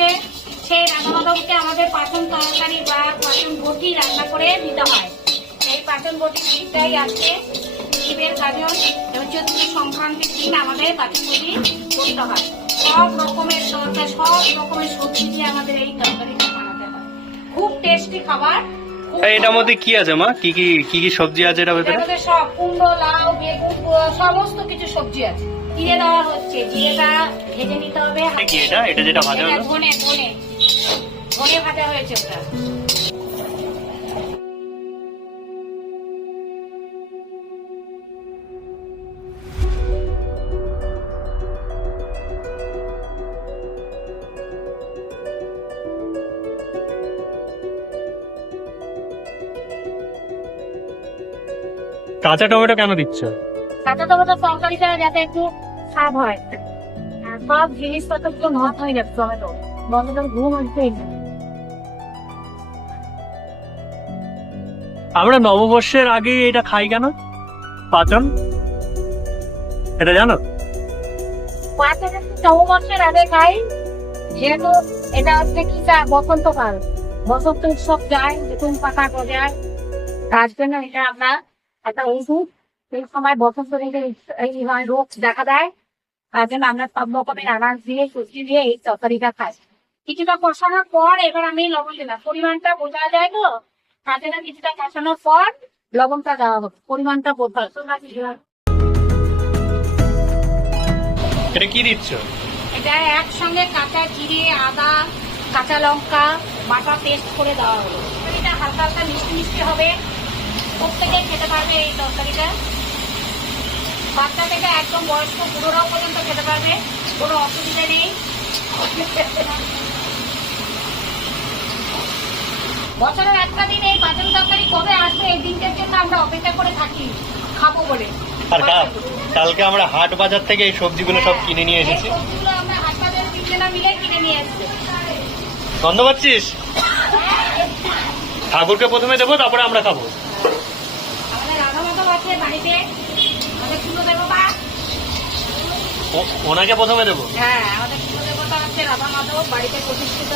আসে সেই রাধা মাধবকে আমাদের পাচন তরকারি বা পাচন বটি রান্না করে দিতে হয়। এই পাচন বটি দিনটাই আছে শিবের গাজন এবং 14 সংক্রান্তির দিন আমাদের পাচন বটি করতে হয়। সব রকমের তরকারি, সব রকমের সবজি দিয়ে আমাদের এই তরকারিটা বানাতে হয়। খুব টেস্টি খাবার। এটার মধ্যে কি আছে মা? কি কি সবজি আছে এটার ভেতরে? সব কুমড়ো, লাউ, বেগুন, সমস্ত কিছু সবজি আছে। জিরে দেওয়া হচ্ছে, জিরেটা ভেজে নিতে হবে। কি এটা যেটা ভাজা হলো? ধনে ধনে ধনে ভাজা হয়েছে ওটা। কাঁচা টমেটো কেন দিচ্ছ? কাঁচা টমেটো তরকারিটা যাতে একটু স্বাদ হয়। সব জিনিসপত্র একটু নষ্ট হয়ে যাবে। টমেটো ঘুম আসবে। আমরা নববর্ষের আগে এটা খাই কেন? পাচন এটা জানো? নববর্ষের আগে খাই যেহেতু এটা হচ্ছে কি বসন্তকাল, বসন্ত উৎসব যায়, নতুন পাতা গজায়, তার জন্য এটা আমরা একটা ওষুধ। সেই সময় বসন্ত এই রোগ দেখা দেয়, তার জন্য আমরা সব রকমের আনাজ দিয়ে সবজি দিয়ে এই তরকারিটা খাই। কিছুটা কষানোর পর এবার আমি লবণ দিলাম, পরিমাণটা বোঝা যায় তো, তার জন্য কিছুটা কষানোর পর লবণটা দেওয়া হবে, পরিমাণটা বোঝা। এটা কি দিচ্ছ? এটা একসঙ্গে কাঁচা জিরে, আদা, কাঁচা লঙ্কা বাটা পেস্ট করে দেওয়া হলো। এটা হালকা হালকা মিষ্টি মিষ্টি হবে, প্রত্যেকে খেতে পারবে এই তরকারিটা। বাচ্চা থেকে একদম বয়স্ক বুড়োরাও পর্যন্ত খেতে পারবে, কোনো অসুবিধা নেই। বছরের একটা দিন এই পাচন তরকারি কবে আসবে এই দিনটার জন্য আমরা অপেক্ষা করে থাকি খাবো বলে। আর কালকে আমরা হাট বাজার থেকে এই সবজিগুলো সব কিনে নিয়ে এসেছি। সবজিগুলো আমরা হাট বাজারে তিনজনা মিলে কিনে নিয়ে এসেছি। গন্ধ পাচ্ছিস? ঠাকুরকে প্রথমে দেবো, তারপরে আমরা খাবো। আমাদের রাধা মাধব আছে বাড়িতে, আমাদের কুলদেবতা। ওনাকে প্রথমে দেবো? হ্যাঁ, আমাদের কুলদেবতা হচ্ছে রাধা মাধব, বাড়িতে প্রতিষ্ঠিত।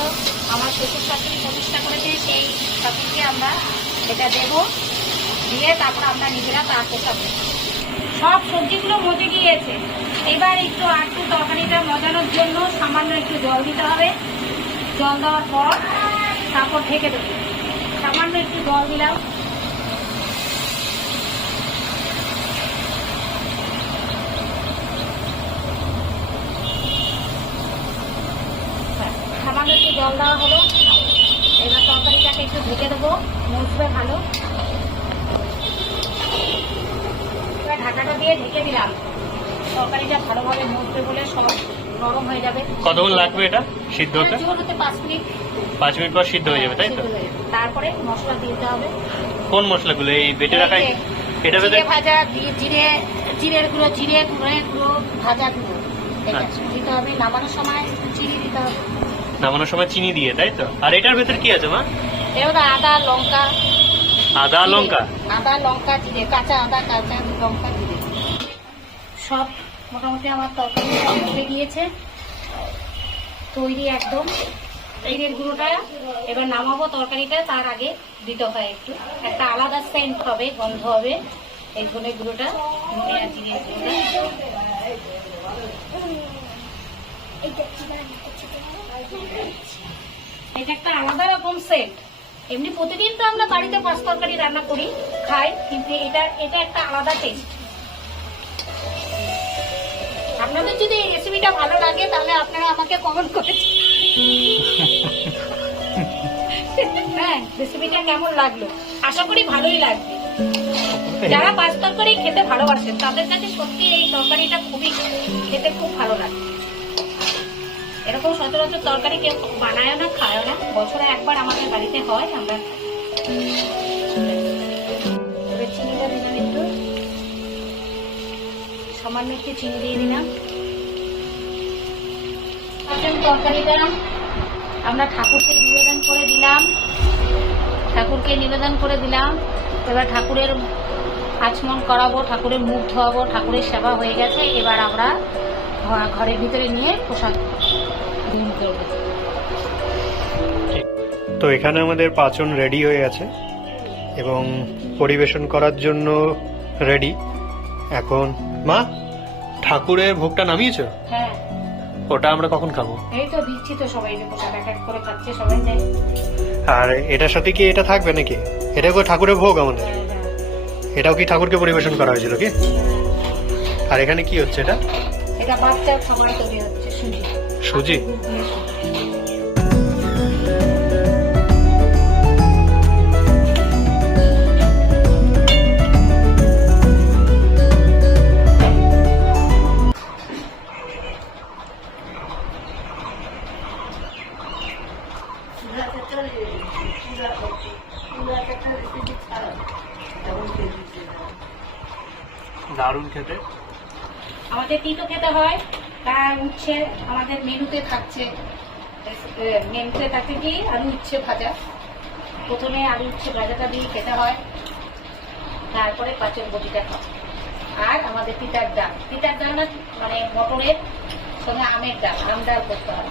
আমার শ্বশুর শাশুড়ি প্রতিষ্ঠা করেছে, সেই ঠাকুরকে আমরা এটা দেবো, দিয়ে তারপর আমরা নিজেরা তাকে খাবো। সব সবজিগুলো মজে গিয়েছে, এবার একটু তরকারিটা মজানোর জন্য সামান্য একটু জল দিতে হবে। জল দেওয়ার পর তারপর ঢেকে দেবো। সামান্য একটু জল দিলাম। সামান্য একটু জল দেওয়া হলো, এবার তরকারিটাকে একটু ঢেকে দেবো, মজবে ভালো। এবার ঢাকাটা দিয়ে ঢেকে দিলাম, তরকারিটা ভালোভাবে মজবে বলে সব নরম হয়ে যাবে। কতক্ষণ লাগবে এটা সিদ্ধ হতে? 5 মিনিট। 5 মিনিট পর সিদ্ধ হয়ে যাবে, তাই তো? তারপরে মশলা দিতে হবে। কোন মশলাগুলো? এই বেটে রাখা এটা জিরে ভাজা, জিরের গুঁড়ো, জিরে গুঁড়ো, ভাজা গুঁড়ো এটা দিতে হবে। নামানোর সময় চিনি দিতে হবে। নামানোর সময় চিনি দিয়ে, তাই তো? আর এটার ভেতর কি আছে মা? এবার আদা লঙ্কা, আদা লঙ্কা, জিরে, কাঁচা আদা, কাঁচা লঙ্কা, জিরে সব মোটামুটি আমার তরকারি হয়ে গিয়েছে, তৈরি একদম। জিরের গুঁড়োটা এবার নামাবো তরকারিটা, তার আগে দিতে হয় একটু, একটা আলাদা সেন্ট হবে, গন্ধ হবে এই ধনের গুঁড়োটা, জিরের গুঁড়োটা। এটা একটা আলাদা রকম সেন্ট। এমনি প্রতিদিন তো আমরা বাড়িতে মাছ তরকারি রান্না করি, খাই, কিন্তু এটা একটা আলাদা টেস্ট। আপনাদের যদি এই রেসিপিটা ভালো লাগে তাহলে আপনারা আমাকে কমেন্ট করে হ্যাঁ, রেসিপিটা কেমন লাগলো। আশা করি ভালোই লাগবে। যারা মাছ তরকারি খেতে ভালোবাসেন তাদের কাছে সত্যি এই তরকারিটা খুবই খেতে খুব ভালো লাগে। এরকম সচরাচর তরকারি কেউ বানায় না, খায় না, বছরে একবার আমাদের বাড়িতে হয়। আমরা চিনিটা দিলাম, একটু সামান্য একটু চিনি দিয়ে দিলাম। তরকারিটা আমরা ঠাকুরকে নিবেদন করে দিলাম। এবার ঠাকুরের আচমন করাবো, ঠাকুরের মুখ ধোয়াবো, ঠাকুরের সেবা হয়ে গেছে। এবার আমরা ঘরের ভিতরে নিয়ে প্রসাদ গ্রহণ করবো। তো এখানে আমাদের পাঁচন রেডি হয়ে আছে এবং পরিবেশন করার জন্য রেডি। এখন মা, ঠাকুরের ভোগটা নামিয়েছো? হ্যাঁ, ওটা আমরা কখন খাবো? এই তো দিচ্ছি তো, সবাই দেখো এক এক করে খাচ্ছে সবাই। নেই আর এটার সাথে কি এটা থাকবে নাকি? এটা কি ঠাকুরের ভোগ আমাদের? এটাও কি ঠাকুরকে পরিবেশন করা হয়েছিল কি? আর এখানে কি হচ্ছে এটা? এটা বাচ্চার খাবার তৈরি হচ্ছে, সুজি। সুজি? দুধ দিয়ে সুজি। দারুণ খেতে। আমাদের তিতো খেতে হয়, তার উচ্ছে আমাদের মেনুতে থাকছে। মেনুতে থাকে কি আলু উচ্ছে ভাজা। প্রথমে আলু উচ্ছে ভাজাটা দিয়ে খেতে হয়, তারপরে পাঁচন বটিটা খাওয়া। আর আমাদের তিতার ডাল না, মানে মটরের সঙ্গে আমের ডাল, আম ডাল করতে হয়।